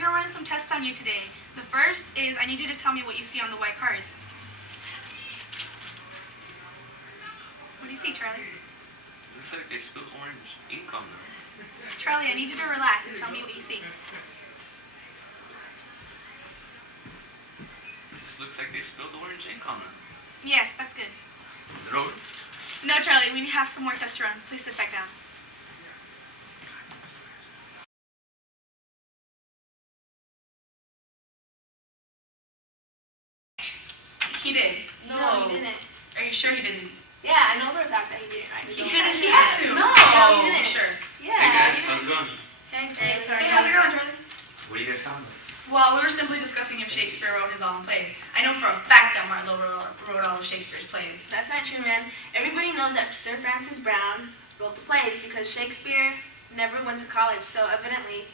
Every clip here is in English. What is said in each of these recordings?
going to run some tests on you today. The first is I need you to tell me what you see on the white cards. What do you see, Charlie? Looks like they spilled orange ink on them. Charlie, I need you to relax and tell me what you see. This looks like they spilled orange ink on them. Yes, that's good. Is it over? No, Charlie, we have some more tests to run. Please sit back down. He did. No, he didn't. Are you sure he didn't? Yeah, I know for a fact that he didn't write it. He had to. No, he didn't. Sure. Yeah. Hey guys, how's it going? Hey, Hey, how's it going, Charlie? What are you guys talking about? Well, we were simply discussing if Shakespeare wrote his own plays. I know for a fact that Marlowe wrote all of Shakespeare's plays. That's not true, man. Everybody knows that Sir Francis Brown wrote the plays because Shakespeare never went to college, so evidently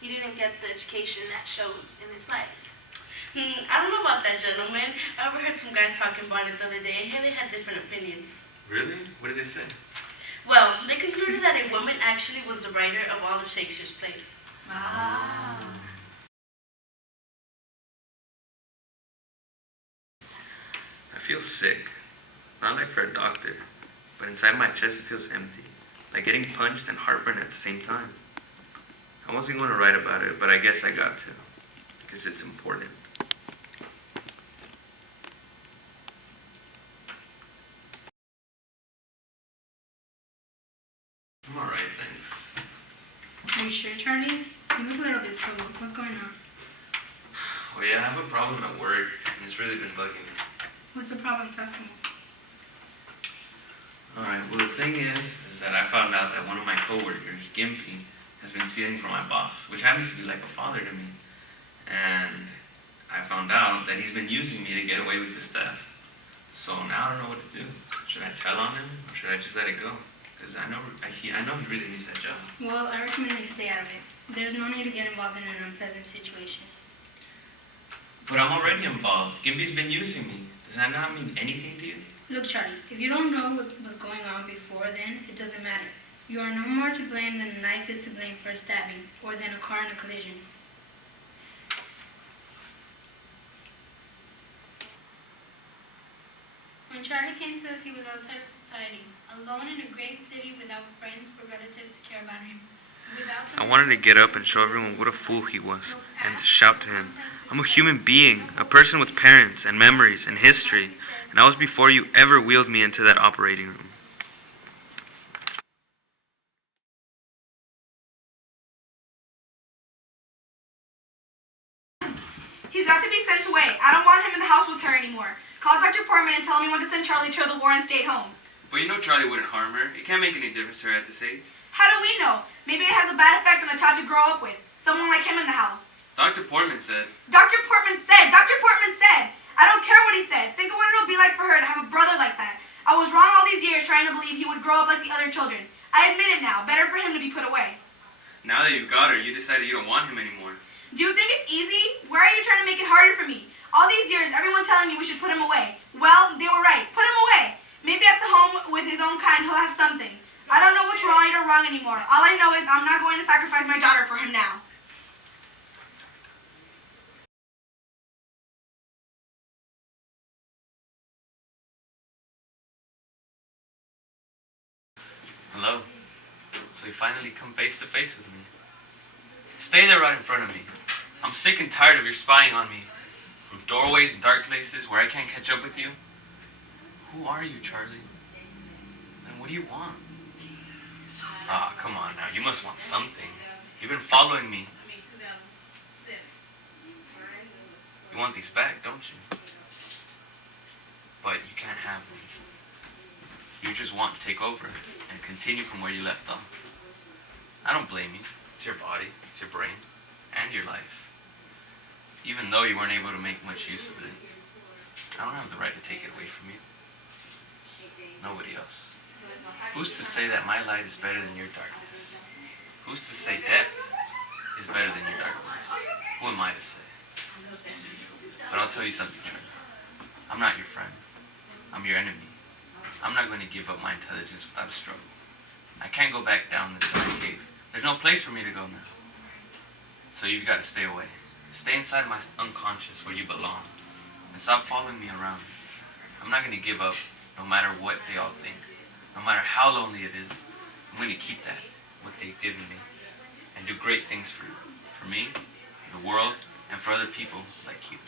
he didn't get the education that shows in his plays. I don't know about that, gentlemen. I overheard some guys talking about it the other day, and they had different opinions. Really? What did they say? Well, they concluded that a woman actually was the writer of all of Shakespeare's plays. Ah. I feel sick. Not like for a doctor, but inside my chest it feels empty. Like getting punched and heartburn at the same time. I wasn't going to write about it, but I guess I got to. Because it's important. I'm alright, thanks. Are you sure, Charlie? You look a little bit troubled. What's going on? Well, yeah, I have a problem at work, and it's really been bugging me. What's the problem? Talk to me. Alright, well the thing is that I found out that one of my coworkers, Gimpy, has been stealing from my boss, which happens to be like a father to me. And I found out that he's been using me to get away with his theft. So now I don't know what to do. Should I tell on him, or should I just let it go? Because I know he really needs that job. Well, I recommend that you stay out of it. There's no need to get involved in an unpleasant situation. But I'm already involved. Gimpy's been using me. Does that not mean anything to you? Look, Charlie, if you don't know what was going on before then, it doesn't matter. You are no more to blame than a knife is to blame for a stabbing, or than a car in a collision. When Charlie came to us, he was outside of society, alone in a great city without friends or relatives to care about him. I wanted to get up and show everyone what a fool he was, and to shout to him, I'm a human being, a person with parents and memories and history, and I was before you ever wheeled me into that operating room. He's got to be sent away. I don't want him in the house with her anymore. Call Dr. Portman and tell him he wants to send Charlie to the war and stay at home. But you know Charlie wouldn't harm her. It can't make any difference to her at this age. How do we know? Maybe it has a bad effect on the child to grow up with. Someone like him in the house. Dr. Portman said. Dr. Portman said! Dr. Portman said! I don't care what he said. Think of what it'll be like for her to have a brother like that. I was wrong all these years trying to believe he would grow up like the other children. I admit it now. Better for him to be put away. Now that you've got her, you decided you don't want him anymore. Do you think it's easy? Why are you trying to make it harder for me? All these years, everyone telling me we should put him away. Well, they were right. Put him away. Maybe at the home with his own kind, he'll have something. I don't know what's right or wrong anymore. All I know is I'm not going to sacrifice my daughter for him now. Hello. So you finally come face to face with me. Stay there right in front of me. I'm sick and tired of your spying on me. From doorways and dark places where I can't catch up with you. Who are you, Charlie? And what do you want? Ah, come on now. You must want something. You've been following me. You want these back, don't you? But you can't have them. You just want to take over and continue from where you left off. I don't blame you. It's your body, it's your brain, and your life. Even though you weren't able to make much use of it, I don't have the right to take it away from you. Nobody else. Who's to say that my light is better than your darkness? Who's to say death is better than your darkness? Who am I to say? But I'll tell you something, Charlie. I'm not your friend. I'm your enemy. I'm not going to give up my intelligence without a struggle. I can't go back down this dark cave. There's no place for me to go now. So you've got to stay away. Stay inside my unconscious where you belong. And stop following me around. I'm not going to give up no matter what they all think. No matter how lonely it is, I'm going to keep that, what they've given me, and do great things for me, the world, and for other people like you.